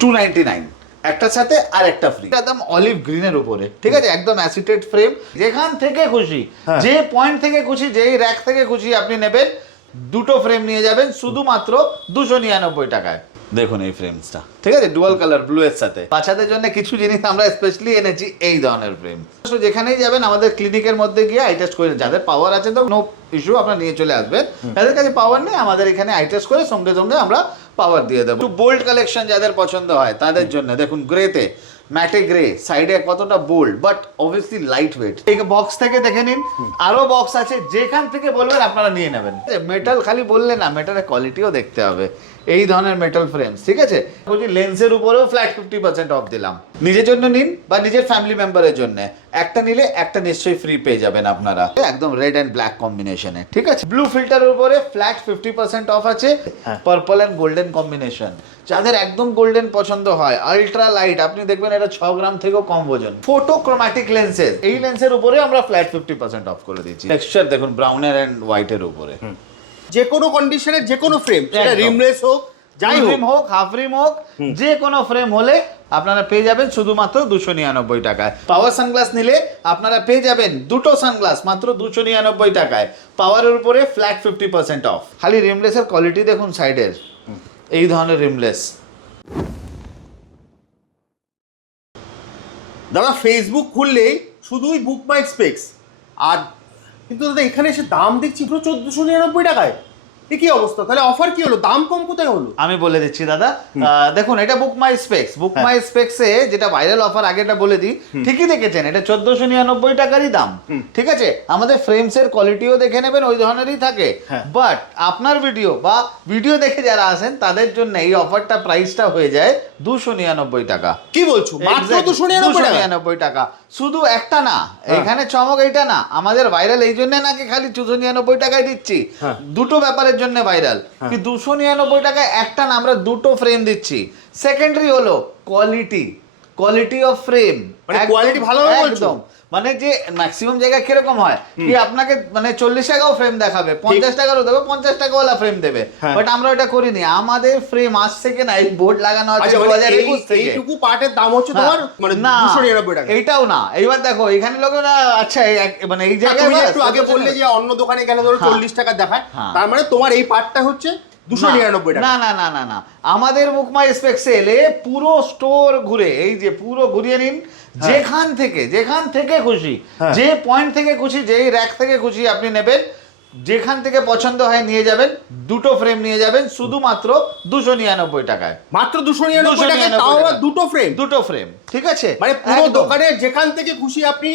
299 একটার সাথে আর একটা ফ্রি, একদম অলিভ গ্রিনের উপরে, ঠিক আছে, একদম অ্যাসিটেড ফ্রেম, যেখান থেকে খুশি যে পয়েন্ট থেকে খুশি যেই র্যাক থেকে খুশি আপনি নেবেন, দুটো ফ্রেম নিয়ে যাবেন শুধুমাত্র 299 টাকায়। দেখুন এই ফ্রেমসটা, ঠিক আছে, ডুয়াল কালার ব্লু এর সাথে। বাচ্চাদের জন্য কিছু জিনিস আমরা স্পেশালি এনেছি এই ধরনের ফ্রেম। তো যেখানেই যাবেন আমাদের ক্লিনিকের মধ্যে গিয়ে আই টেস্ট করে, যাদের পাওয়ার আছে তো নো ইস্যু, আপনারা নিয়ে চলে আসবেন। যাদের কাছে পাওয়ার নেই আমাদের এখানে আই টেস্ট করে সঙ্গে সঙ্গে আমরা পাওয়ার দিয়ে দেবো। বোল্ড কালেকশন যাদের পছন্দ হয় তাদের জন্য দেখুন গ্রেতে, ম্যাটে গ্রে, সাইডে কতটা bold but obviously light weight. এই বক্স থেকে দেখে নিন, আরো বক্স আছে, যেখান থেকে বলবেন আপনারা নিয়ে নেবেন। মেটাল খালি বললে না, মেটালের কোয়ালিটিও দেখতে হবে। এই ধরনের মেটাল ফ্রেমস, ঠিক আছে, বলছি লেন্সের উপরেও ফ্ল্যাট 50% অফ দিলাম। নিজের জন্য নিন বা নিজের ফ্যামিলি মেম্বারের জন্য, একটা নিলে একটা নিশ্চয়ই ফ্রি পেয়ে যাবেন আপনারা, একদম রেড এন্ড ব্ল্যাক কম্বিনেশনে, ঠিক আছে। ব্লু ফিল্টারের উপরে ফ্ল্যাট 50% অফ আছে, পার্পল এন্ড গোল্ডেন কম্বিনেশন। যাদের একদম গোল্ডেন পছন্দ হয়, আলট্রা লাইট, আপনি দেখবেন এটা 6 গ্রাম থেকেও কম ওজন। ফোটোক্রোম্যাটিক লেন্সেস, এই লেন্সের উপরে আমরা ফ্ল্যাট 50% অফ করে দিচ্ছি। টেক্সচার দেখুন ব্রাউনের এন্ড হোয়াইটের উপরে, যে কোনো কন্ডিশনের যে কোনো ফ্রেম, সেটা রিমলেস হোক, যাই হোক, হাফ রিম হোক, যে কোনো ফ্রেম হলে আপনারা পেয়ে যাবেন শুধুমাত্র 299 টাকায়। পাওয়ার সানগ্লাস নিলে আপনারা পেয়ে যাবেন দুটো সানগ্লাস মাত্র 299 টাকায়। পাওয়ারের উপরে ফ্ল্যাট 50% অফ। খালি রিমলেসের কোয়ালিটি দেখুন সাইডের, এই ধরনের রিমলেস। দাদা ফেসবুক খুললেই শুধুই বুক মাই স্পেক্স, আর কিন্তু দাদা এখানে এসে দাম দেখছি পুরো 1499 টাকায়। এ কি অবস্থা? তাহলে অফার কি হলো? দাম কম কোথায় হলো? আমি বলে দিচ্ছি দাদা, দেখুন এটা বুক মাই স্পেক্স। বুক মাই স্পেক্সে যেটা ভাইরাল অফার, আগেটা বলে দিই, ঠিকই দেখেছেন, এটা 1499 টাকারই দাম, ঠিক আছে। আমাদের ফ্রেমসের কোয়ালিটিও দেখে নেবেন, ওই ধরনেরই থাকে। বাট আপনার ভিডিও বা ভিডিও দেখে যারা আসেন তাদের জন্য এই অফারটা প্রাইসটা হয়ে যায় 299 টাকা। কি বলছো? মাত্র 299 টাকা। শুধু একটা না, এখানে চমক এইটা না, আমাদের ভাইরাল এই জন্য নাকি খালি 299 টাকায় দিচ্ছি, দুটো ব্যাপারের জন্য ভাইরাল। কি 299 টাকায় একটা না, আমরা দুটো ফ্রেম দিচ্ছি। সেকেন্ডারি হলো কোয়ালিটি অফ ফ্রেম, মানে কোয়ালিটি ভালো হবে বলছো? মানে যে ম্যাক্সিমাম জায়গায় কিরকম হয় কি আপনাকে মানে 40 টাকাও ফ্রেম দেখাবে, 50 টাকারও দেবে, 50 টাকাওয়ালা ফ্রেম দেবে, বাট আমরা ওটা করিনি। আমাদের ফ্রেম আসছে কিনা এই বোর্ড লাগানো আছে 2021 থেকে। এইটুকু পার্টের দাম হচ্ছে তোমার মানে 299 টাকা। এইটাও না, এইবার দেখো এখানে লোকেরা, আচ্ছা মানে এই জায়গায় তুমি একটু আগে বললে যে অন্য দোকানে গেলে ধরো 40 টাকা দেখায়, তার মানে তোমার এই পার্টটা হচ্ছে 299 টাকা। না না না না না, আমাদের বুক মাই স্পেক্সে এলে পুরো স্টোর ঘুরে, এই যে পুরো ঘুরিয়ে নিন, যেখান থেকে খুশি, যে পয়েন্ট থেকে খুশি, যেই র্যাক থেকে খুশি আপনি নেবেন, যেখান থেকে পছন্দ হয় নিয়ে যাবেন, দুটো ফ্রেম নিয়ে যাবেন শুধুমাত্র 299 টাকায়। মাত্র 299 টাকায়, তাও আবার দুটো ফ্রেম, ঠিক আছে। মানে পুরো দোকানে যেখান থেকে খুশি আপনি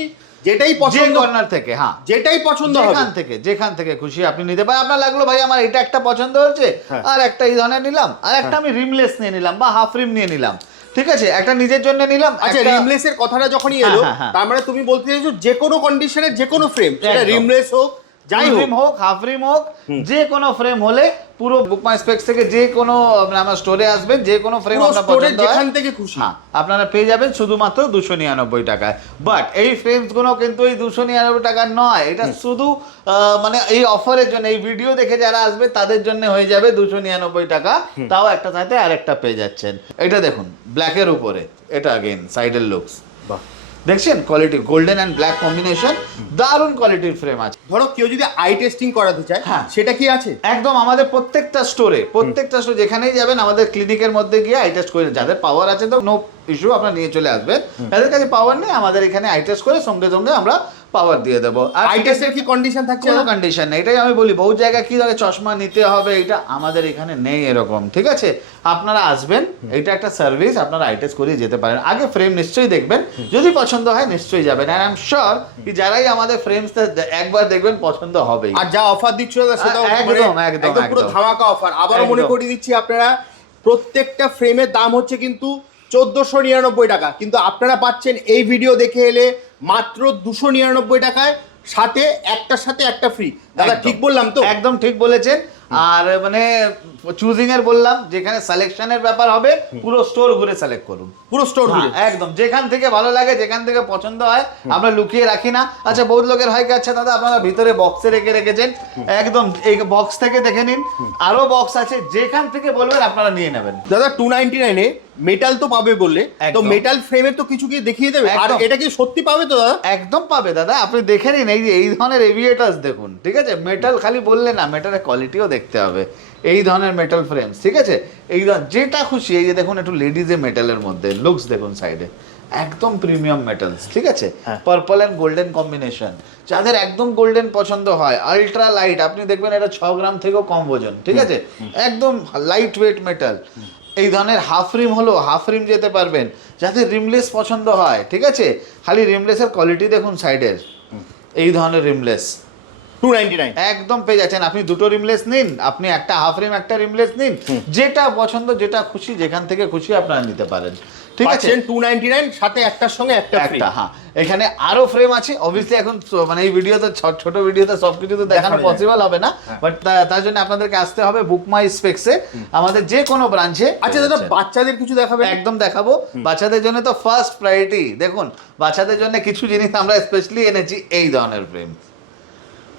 যেটাই পছন্দ, কর্নার থেকে, হ্যাঁ যেটাই পছন্দ হবে, যেখান থেকে খুশি আপনি নিতে পারেন। আপনার লাগলো ভাই আমার এটা একটা পছন্দ হচ্ছে, আর একটা এই ধরনের নিলাম, আর একটা আমি রিমলেস নিয়ে নিলাম বা হাফ রিম নিয়ে নিলাম, ঠিক আছে, একটা নিজের জন্য নিলাম। আচ্ছা, রিমলেসের কথাটা যখনই এলো, তার মানে তুমি বলতে চাইছো যে কোনো কন্ডিশনের যে কোনো ফ্রেম, সেটা রিমলেস হোক, যাই হোক, হাফ রিম হোক, যে কোনো ফ্রেম হলে পুরো বুক মাই স্পেক্স থেকে যে কোনো আমার স্টোরে আসবেন, যে কোনো ফ্রেম আপনার পছন্দ হয় যেখান থেকে খুশি আপনারা পেয়ে যাবেন শুধুমাত্র 299 টাকায়। বাট এই ফ্রেমস গুলো কিন্তু এই 299 টাকা নয়, এটা শুধু মানে এই অফারের জন্য, এই ভিডিও দেখে যারা আসবে তাদের জন্য হয়ে যাবে 299 টাকা, তাও একটা সাথে আরেকটা পেয়ে যাচ্ছেন। এটা দেখুন ব্ল্যাকের উপরে, এটা अगेन সাইডের লুকস, বাহ দেখছেন quality, golden and black combination, দারুণ কোয়ালিটির ফ্রেম আছে। ধরো কেউ যদি আই টেস্টিং করাতে চায়, সেটা কি আছে? একদম, আমাদের প্রত্যেকটা স্টোরে যেখানেই যাবেন আমাদের ক্লিনিকের মধ্যে গিয়ে আই টেস্ট করে, যাদের পাওয়ার আছে তো নো ইস্যু, আপনারা নিয়ে চলে আসবেন। যাদের কাছে পাওয়ার নেই আমাদের এখানে আই টেস্ট করে সঙ্গে সঙ্গে আমরা পাওয়ার দিয়ে দেবো। আর আই টেস্টের কি কন্ডিশন থাকছে? কোনো কন্ডিশন নেই, এটাই আমি বলি। বহু জায়গায় কি ধরে চশমা নিতে হবে, এটা আমাদের এখানে নেই এরকম, ঠিক আছে। আপনারা আসবেন, এটা একটা সার্ভিস, আপনারা আই টেস্ট করিয়ে যেতে পারেন। আগে ফ্রেম নিশ্চয়ই দেখবেন, যদি পছন্দ হয় নিশ্চয়ই যাবেন, আর আই এম শিওর কি যারাই আমাদের ফ্রেমস একবার দেখবেন পছন্দ হবেই। আর যা অফার দিচ্ছ সেটা একদম পুরো ধামাকা অফার। আবারও মনে করিয়ে দিচ্ছি, আপনারা প্রত্যেকটা ফ্রেমের দাম হচ্ছে কিন্তু 1499 টাকা, কিন্তু আপনারা পাচ্ছেন এই ভিডিও দেখে এলে মাত্র 299 টাকায়, সাথে একটা ফ্রি। দাদা ঠিক বললাম তো? একদম ঠিক বলেছেন। আর মানে চুজিং এর বললাম, যেখানে সিলেকশনের ব্যাপার হবে, পুরো স্টোর ঘুরে সিলেক্ট করুন, পুরো স্টোর ঘুরে, একদম যেখান থেকে ভালো লাগে, যেখান থেকে পছন্দ হয়, আমরা লুকিয়ে রাখি না। আচ্ছা, বহুত লোকের হয় কি, আচ্ছা দাদা আপনারা ভিতরে বক্সে রেখেছেন, একদম এই বক্স থেকে দেখে নিন, আরো বক্স আছে, যেখান থেকে বলবেন আপনারা নিয়ে নেবেন। দাদা 299 এ মেটাল তো পাবে বললে, তো একদম। মেটাল ফ্রেমের তো কিছু কি দেখিয়ে দেবে, আর একদম। এটা কি সত্যি পাবে তো দাদা? একদম পাবে দাদা, আপনি দেখে নিন এই যে এই ধরনের এভিয়েটার্স দেখুন, ঠিক আছে? মেটাল খালি বললে না, মেটালের কোয়ালিটিও দেখতে হবে। এই ধরনের মেটাল ফ্রেমস, ঠিক আছে? এই যেটা খুশি, এই যে দেখুন একটু লেডিজে মেটালের মধ্যে লুকস দেখুন সাইডে, একদম প্রিমিয়াম মেটালস, ঠিক আছে? হ্যাঁ। পার্পল অ্যান্ড গোল্ডেন কম্বিনেশন, যাদের একদম গোল্ডেন পছন্দ হয়, আলট্রা লাইট, আপনি দেখবেন এটা 6 গ্রাম থেকেও কম ওজন, ঠিক আছে? একদম লাইট ওয়েট মেটাল। এই ধরনের হাফ রিম হলো, হাফ রিম যেতে পারবেন, যাদের রিমলেস পছন্দ হয়, ঠিক আছে? খালি রিমলেসের কোয়ালিটি দেখুন সাইডের, এই ধরনের রিমলেস 299 একদম পেয়ে যাচ্ছেন। আপনি দুটো রিমলেস নিন, আপনি একটা হাফ রিম একটা রিমলেস নিন, যেটা পছন্দ যেটা খুশি যেখান থেকে খুশি আপনারা নিতে পারেন, ঠিক আছে? পাচ্ছেন 299 সাথে একটার সঙ্গে একটা ফ্রি। একটা, হ্যাঁ, এখানে আরো ফ্রেম আছে অবভিয়াসলি। এখন মানে এই ভিডিওতে ছোট ভিডিওতে সবকিছু তো দেখানো দেখানো পসিবল হবে না, বাট তার জন্য আপনাদেরকে আসতে হবে বুক মাই স্পেক্সে, আমাদের যে কোনো ব্রাঞ্চে। আচ্ছা দাদা, বাচ্চাদের কিছু দেখাবে? একদম দেখাবো। বাচ্চাদের জন্য তো ফার্স্ট প্রায়োরিটি, দেখুন বাচ্চাদের জন্য কিছু জিনিস আমরা স্পেশালি এনেছি, এই ধরনের ফ্রেম,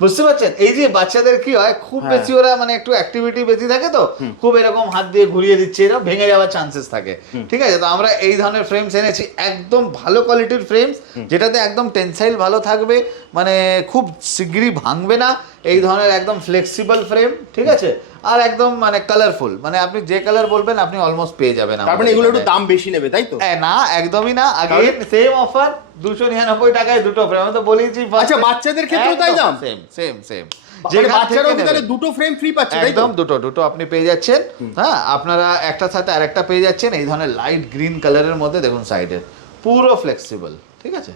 বুঝতে পারছেন? এই যে বাচ্চাদের কি হয়, খুব হ্যাঁ। বেশি ওরা মানে একটু অ্যাক্টিভিটি বেশি থাকে, তো খুব এরকম হাত দিয়ে ঘুরিয়ে দিচ্ছে, এরা ভেঙে যাওয়ার চান্সেস থাকে, ঠিক আছে? তো আমরা এই ধরনের ফ্রেমস এনেছি, একদম ভালো কোয়ালিটির ফ্রেমস, যেটাতে একদম টেনসাইল ভালো থাকবে, মানে খুব শিগগিরই ভাঙবে না, এই ধরনের একদম ফ্লেক্সিবল ফ্রেম, ঠিক আছে? আর একদম মানে কালারফুল, মানে আপনি যে কালার বলবেন আপনি অলমোস্ট পেয়ে যাবেন। তার মানে এগুলো একটু দাম বেশি নেবে, তাই তো? না, একদমই না। আগে সেম অফার 299 টাকায় দুটো ফ্রেম, আমি তো বলেইছি। আচ্ছা, বাচ্চাদের ক্ষেত্রেও তাই দাম? সেম সেম সেম, যে বাচ্চারাও কি তাহলে দুটো ফ্রেম ফ্রি পাচ্ছে, তাই তো? একদম দুটো আপনি পেয়ে যাচ্ছেন। হ্যাঁ, আপনারা একটার সাথে আরেকটা পেয়ে যাচ্ছেন, এই ধরনের লাইট গ্রিন কালারের মধ্যে দেখুন সাইডের, পুরো ফ্লেক্সিবল, ঠিক আছে?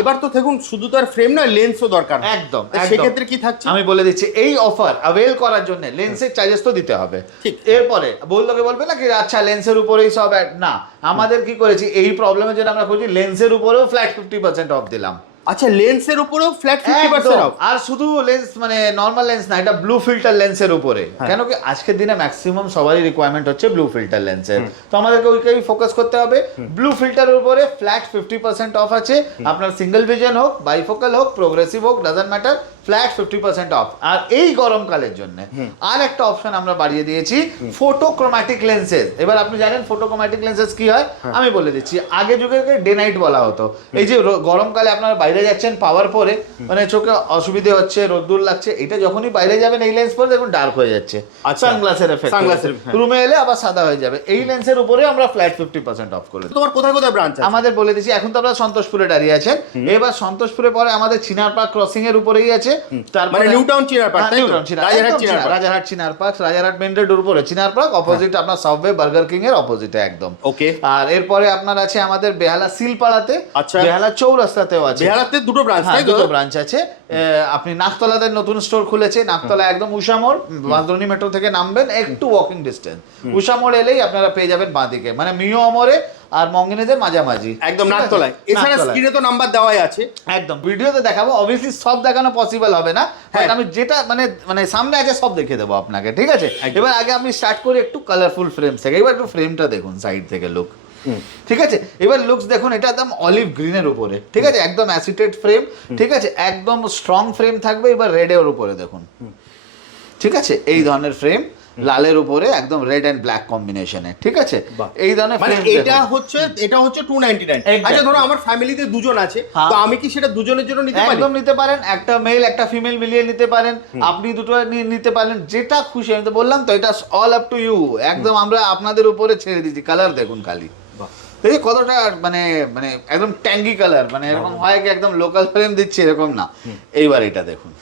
এবার তো দেখুন শুধু তো আর ফ্রেম না, লেন্সও দরকার। একদম, তো সেক্ষেত্রে কি থাকছে? আমি বলে দিচ্ছি, এই অফার অ্যাভেল করার জন্য লেন্সের চার্জেস তো দিতে হবে। ঠিক। এরপরে বলবে না কি আচ্ছা লেন্সের উপরেই সব না, আমাদের কি করেছি, এই প্রবলেমের জন্য আমরা করছি লেন্সের উপরেও ফ্ল্যাট 50% অফ দিলাম। আচ্ছা, লেন্সের উপরেও ফ্ল্যাট 50% অফ? আর শুধু লেন্স মানে নরমাল লেন্স না, এটা ব্লু ফিল্টার লেন্সের উপরে। কেন কি আজকের দিনে ম্যাক্সিমাম সবারই রিকোয়ারমেন্ট হচ্ছে ব্লু ফিল্টার লেন্সের, তো আমাদেরকে ওইটাই ফোকাস করতে হবে। ব্লু ফিল্টারের উপরে ফ্ল্যাট 50% অফ আছে, আপনার সিঙ্গেল ভিশন হোক, বাইফোকাল হোক, প্রোগ্রেসিভ হোক, ডাজন্ট ম্যাটার, ফ্ল্যাট 50% অফ। আর এই গরমকালের জন্য আর একটা অপশন আমরা বাড়িয়ে দিয়েছি, ফটোক্রোম্যাটিক লেন্সেস। এবার আপনি জানেন ফটোক্রোম্যাটিক লেন্সেস কি হয়, আমি বলে দিচ্ছি। আগে যুগে ডে নাইট বলা হতো, এই যে গরমকালে আপনারা বাইরে যাচ্ছেন পাওয়ার পরে, মানে চোখে অসুবিধে হচ্ছে, রোদ্দুর লাগছে, এটা যখনই বাইরে যাবেন এই লেন্স পরে দেখুন ডার্ক হয়ে যাচ্ছে, সানগ্লাসের এফেক্ট, রুমে এলে আবার সাদা হয়ে যাবে। এই লেন্সের উপরে আমরা ফ্ল্যাট 50% অফ করে দিই। তোমার কোথায় কোথায় ব্রাঞ্চ আছে? আমাদের বলে দিচ্ছি, এখন তো আপনারা সন্তোষপুরে দাঁড়িয়ে আছেন, এবার সন্তোষপুরে পরে আমাদের চিনার পার্ক ক্রসিং এর উপরেই আছে, মানে নিউ টাউন চিনার পার্ক, তাই তো? রাজারহাট চিনার পার্ক, রাজারহাট মেন রোড উপরে চিনার পার্ক, অপোজিট আপনার সাবওয়ে বার্গার কিং এর অপোজিটে একদম। ওকে। আর এরপরে আপনার আছে আমাদের বেহালা সিলপাড়াতে, আচ্ছা, বেহালা চৌরাস্তাতেও আছে, বেহালাতে দুটো ব্রাঞ্চ, তাই তো? দুটো ব্রাঞ্চ আছে। আপনি নাকতলাতে নতুন স্টোর খুলেছে, নাকতলা একদম উষামোড়, বাঁশদ্রোণী মেট্রো থেকে নামবেন একটু ওয়াকিং ডিস্টেন্স, উষামোড় এলেই আপনারা পেয়ে যাবেন বাঁদিকে, মানে মিও অমরে আর মঙ্গিনীদের মাঝামাঝি, একদম নাকতলায়। এছাড়া স্ক্রিনে তো নাম্বার দেওয়াই আছে, একদম ভিডিওতে দেখাবো। অবভিয়াসলি সব দেখানো পসিবল হবে না, বাট আমি যেটা মানে সামনে আছে সব দেখিয়ে দেবো আপনাকে, ঠিক আছে? এবার আগে আমি স্টার্ট করি একটু কালারফুল ফ্রেম থেকে। এবার একটু ফ্রেমটা দেখুন সাইড থেকে লুক, ঠিক আছে? এবার লুকস দেখুন, এটা একদম অলিভ গ্রিনের উপরে, ঠিক আছে? একদম অ্যাসিটেড ফ্রেম, ঠিক আছে? একদম স্ট্রং ফ্রেম থাকবে। এবার রেডের উপরে দেখুন, ঠিক আছে? এই ধরনের ফ্রেম, লালের উপরে একদম রেড এন্ড ব্ল্যাক কম্বিনেশনে, ঠিক আছে? এই ধরনের মানে এটা হচ্ছে 299। আচ্ছা, ধরো আমার ফ্যামিলিতে দুজন আছে, তো আমি কি সেটা দুজনের জন্য নিতে পারি? একদম নিতে পারেন, একটা মেল একটা ফিমেল মিলিয়ে নিতে পারেন, আপনি দুটো নিতে পারেন, যেটা খুশি। আমি তো বললাম তো, এটা অল আপ টু ইউ, একদম আমরা আপনাদের উপরে ছেড়ে দিচ্ছি। কালার দেখুন খালি, এই কতটা মানে মানে একদম ট্যাঙ্গি কালার, মানে এরকম হয় কি একদম লোকাল ফ্রেম দিচ্ছে এরকম না। এইবার এটা দেখুন,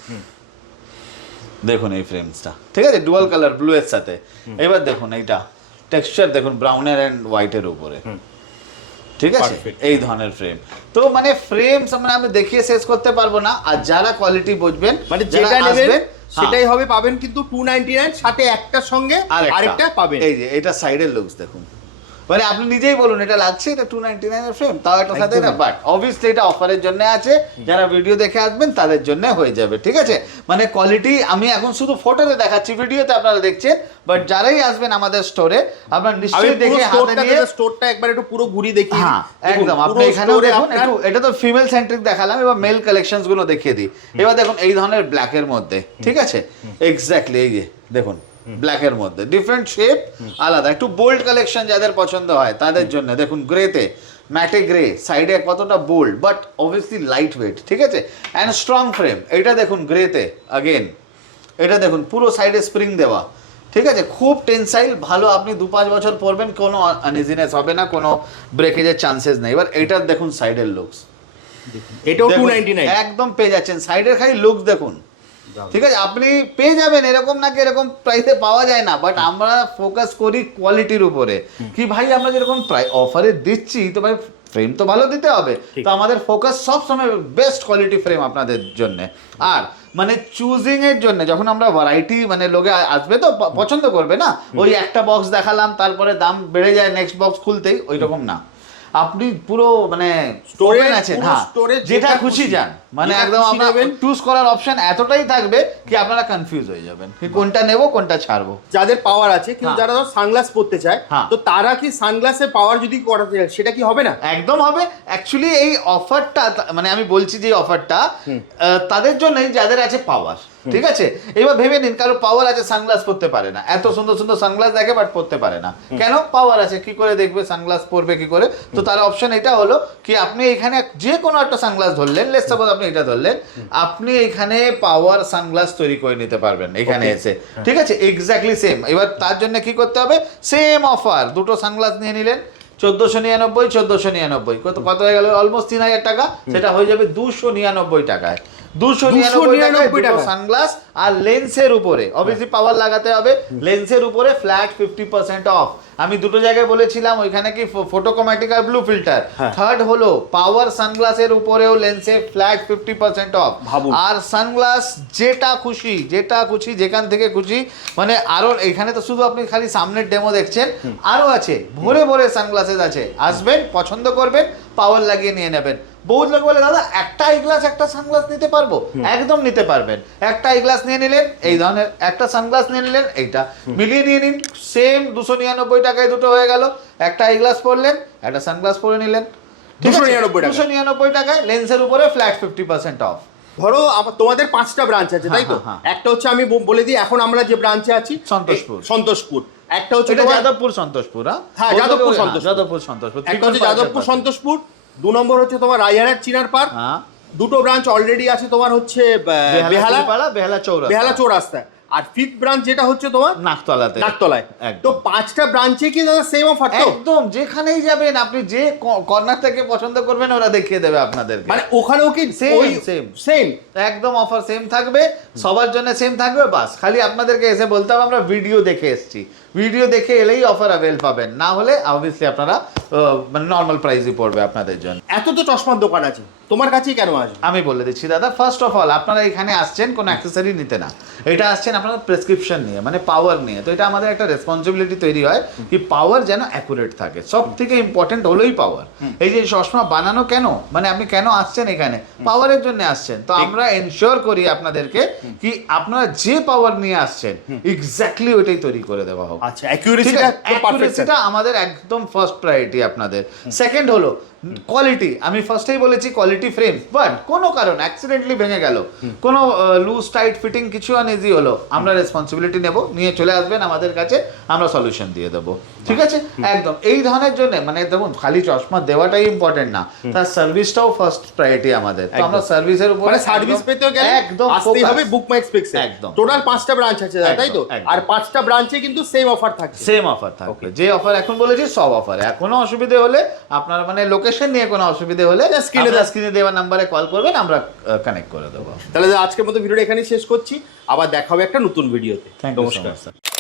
দেখুন এই ফ্রেমসটা, ঠিক আছে? ডুয়াল কালার ব্লু এর সাথে। এবার দেখুন এইটা টেক্সচার দেখুন, ব্রাউনের এন্ড হোয়াইটের উপরে, ঠিক আছে? এই ধরনের ফ্রেম, তো মানে ফ্রেমস মানে আমি দেখিয়ে শেষ করতে পারবো না। আর যারা কোয়ালিটি বুঝবেন, মানে যেটা নেবেন সেটাই হবে, পাবেন কিন্তু 299, সাথে একটার সঙ্গে আরেকটা পাবেন। এই যে এটা সাইডের লুকস দেখুন, মানে আপনি নিজেই বলুন এটা লাগছে, এটা 299 এর ফ্রেম, তাও একটা সাথে না, বাট অবভিয়াসলি এটা অফারের জন্য আছে, যারা ভিডিও দেখে আসবেন তাদের জন্য হয়ে যাবে, ঠিক আছে? মানে কোয়ালিটি আমি এখন শুধু ফটোতে দেখাচ্ছি, ভিডিওতে আপনারা দেখছেন, বাট যারাই আসবেন আমাদের স্টোরে আপনারা নিশ্চয়ই দেখে হাতে নিয়ে স্টোরটা একবার একটু পুরো ঘুরিয়ে দেখি। হ্যাঁ, একদম। আপনি এখানেও দেখুন, একটু এটা তো ফিমেল সেন্ট্রিক দেখালাম, এবার মেল কালেকশনস গুলো দেখিয়ে দিই। এবার দেখুন এই ধরনের ব্ল্যাক এর মধ্যে, ঠিক আছে? এক্স্যাক্টলি এই যে দেখুন ব্ল্যাকের মধ্যে, ডিফারেন্ট শেপ, আলাদা, একটু বোল্ড কালেকশন যাদের পছন্দ হয় তাদের জন্য। দেখুন গ্রেতে, ম্যাটে গ্রে, সাইডে কতটা bold but obviously light weight, ঠিক আছে, অ্যান্ড স্ট্রং ফ্রেম। এটা দেখুন গ্রেতে, আগেন এটা দেখুন পুরো সাইডে স্প্রিং দেওয়া, ঠিক আছে, খুব টেনসাইল, ভালো, আপনি 2-5 বছর পরবেন, কোনো আনইজিনেস হবে না, কোনো ব্রেকেজের চান্সেস নেই। এবার এইটার দেখুন সাইডের লুকস, এটাও দেখুন, 299 একদম পেয়ে যাচ্ছেন, সাইডের খালি লুকস দেখুন, ঠিক আছে, আপনি পেয়ে যাবেন, এরকম নাকি এরকম প্রাইসে পাওয়া যায় না, বাট আমরা ফোকাস করি কোয়ালিটির উপরে, কি ভাই আমরা যেরকম অফারে দিচ্ছি তো ভাই ফ্রেম তো ভালো দিতে হবে, তো আমাদের ফোকাস সব সময় বেস্ট কোয়ালিটি ফ্রেম আপনাদের জন্য। আর মানে চুজিং এর জন্য যখন আমরা ভ্যারাইটি, মানে লোকে আসবে তো পছন্দ করবে না, ওই একটা বক্স দেখালাম তারপরে দাম বেড়ে যায় নেক্সট বক্স খুলতেই, ওই রকম না, আপনি পুরো মানে স্টোরেজ আছেন, হ্যাঁ যেটা খুশি যান, মানে একদম আপনার চুজ করার অপশন এতটাই থাকবে কি আপনারা কনফিউজ হয়ে যাবেন কি কোনটা নেব কোনটা ছাড়বো। যাদের পাওয়ার আছে কিন্তু যারা সানগ্লাস পরতে চায়, তো তারা কি সানগ্লাসের পাওয়ার যদি করাতে চায় সেটা কি হবে না? একদম হবে। অ্যাকচুয়ালি এই অফারটা, মানে আমি বলছি যে অফারটা তাদের জন্যই যাদের আছে পাওয়ার, ঠিক আছে। এবার ভেবে নিন কারো পাওয়ার আছে, সানগ্লাস পরতে পারে না, এত সুন্দর সুন্দর সানগ্লাস দেখে বাট পরতে পারে না, কেন? পাওয়ার আছে, কি করে দেখবে সানগ্লাস পরবে কি করে? তো তার অপশন এটা হলো কি আপনি এখানে যে কোনো একটা সানগ্লাস ধরলেন, লেটস সাপোজ আপনি এটা ধরলেন, আপনি এখানে পাওয়ার সানগ্লাস তৈরি করে নিতে পারবেন এখানে এসে, ঠিক আছে, এক্স্যাক্টলি সেম। এবার তার জন্য কি করতে হবে, সেম অফার, দুটো সানগ্লাস নিয়ে নিলেন 1499 কত হয়ে গেল, অলমোস্ট 3000 টাকা, সেটা হয়ে যাবে 299 টাকায়, 299 টাকা সানগ্লাস। আর লেন্সের উপরে অবভিয়াসলি পাওয়ার লাগাতে হবে, লেন্সের উপরে ফ্ল্যাট 50% অফ। আমি দুটো জায়গায় বলেছিলাম, ওইখানে কি ফটোক্রোম্যাটিক আর ব্লু ফিল্টার, থার্ড হলো পাওয়ার সানগ্লাসের উপরেও লেন্সে ফ্ল্যাট 50% অফ। আর সানগ্লাস যেটা খুশি যেখান থেকে খুশি, মানে আরো এখানে তো শুধু আপনি খালি সামনের ডেমো দেখছেন, আরো আছে, ভরে ভরে সানগ্লাসেস আছে, আসবেন পছন্দ করবেন, পাওয়ার লাগিয়ে নিয়ে নেবেন। বহুত লোক বলে দাদা একটা আই গ্লাস একটা সানগ্লাস নিতে পারবো, একদম নিতে পারবেন। একটা আই গ্লাস নিয়ে নিলেন এই ধরনের, একটা সানগ্লাস নিয়ে নিলেন এইটা, মিলিয়ে নিয়ে নিন, সেম 299 টাকায় দুটো হয়ে গেল। একটা আই গ্লাস পরলেন, একটা সানগ্লাস পরে নিলেন, 299 টাকায়, লেন্সের উপরে ফ্ল্যাট 50% অফ। ধরো তোমাদের 5টা ব্রাঞ্চ আছে, তাই তো? একটা হচ্ছে আমি বলে দিই, এখন আমরা যে ব্রাঞ্চে আছি সন্তোষপুর, একটা হচ্ছে যাদবপুর সন্তোষপুর, হ্যাঁ যাদবপুর সন্তোষপুর, একটা হচ্ছে যাদবপুর সন্তোষপুর, 2 নম্বর হচ্ছে তোমার রায়হাট চিনার পার্ক, দুটো ব্রাঞ্চ অলরেডি আছে তোমার হচ্ছে বেহালা চৌরাস্তা, আর ফিফথ ব্রাঞ্চ যেটা হচ্ছে তোমার নাকতলায়। তো 5টা ব্রাঞ্চে কি দাদা সেম অফার? তো একদম যেখানেই যাবেন আপনি যে কর্নার থেকে পছন্দ করবেন ওরা দেখিয়ে দেবে আপনাদেরকে, মানে ওখানেও কি সেম একদম অফার সেম থাকবে, সবার জন্য সেম থাকবে। বাস খালি আপনাদেরকে এসে বলতে হবে আমরা ভিডিও দেখে এসেছি, ভিডিও দেখে এলেই অফার অ্যাভেল পাবেন, না হলে অবভিয়াসলি আপনারা মানে নর্মাল প্রাইসই পড়বে আপনাদের জন্য। এত তো চশমার দোকান আছে, তোমার কাছেই কেন আসবে? আমি বলে দিচ্ছি দাদা, ফার্স্ট অফ অল আপনারা এখানে আসছেন কোনো অ্যাক্সেসরি নিতে না, এটা আসছেন আপনারা প্রেসক্রিপশন নিয়ে, মানে পাওয়ার নিয়ে। তো এটা আমাদের একটা রেসপন্সিবিলিটি তৈরি হয় কি পাওয়ার যেন অ্যাকুরেট থাকে, সব থেকে ইম্পর্টেন্ট হলোই পাওয়ার। এই যে চশমা বানানো কেন, মানে আপনি কেন আসছেন এখানে, পাওয়ারের জন্য আসছেন, তো আমরা এনশিওর করি আপনাদেরকে কি আপনারা যে পাওয়ার নিয়ে আসছেন এক্স্যাক্টলি ওইটাই তৈরি করে দেওয়া হোক। আচ্ছা, অ্যাকুরেসিটা আমাদের একদম ফার্স্ট প্রায়োরিটি আপনাদের। সেকেন্ড হলো কোয়ালিটি, আমি ফার্স্টেই বলেছি কোয়ালিটি ফ্রেম, বাট কোনো কারণ অ্যাক্সিডেন্টলি ভেঙে গেল, কোনো লুজ টাইট ফিটিং কিছু আনইজি হলো, আমরা রেসপন্সিবিলিটি নেব, নিয়ে চলে আসবেন আমাদের কাছে, আমরা সলিউশন দিয়ে দেবো, ঠিক আছে। একদম এই ধরনের জন্য মানে দেখুন খালি চশমা দেওয়াটাই ইম্পর্টেন্ট না, তার সার্ভিসটাও ফার্স্ট প্রায়োরিটি আমাদের। তো আমরা সার্ভিসের উপর সার্ভিস পেতে গেলে একদম আসতেই হবে বুক মাই এক্সপেক্টস। একদম টোটাল 5টা ব্রাঞ্চ আছে তাই তো, আর 5টা ব্রাঞ্চে কিন্তু সেম অফার থাকবে, যে অফার এখন বলেছি সব অফারে। কোনো অসুবিধা হলে আপনারা মানে লোকেশন নিয়ে কোনো অসুবিধা হলে স্ক্রিনে দেওয়া নাম্বারে কল করবেন, আমরা কানেক্ট করে দেবো। তাহলে আজকের মতো ভিডিওটা এখানেই শেষ করছি, আবার দেখা হবে একটা নতুন ভিডিওতে। নমস্কার স্যার।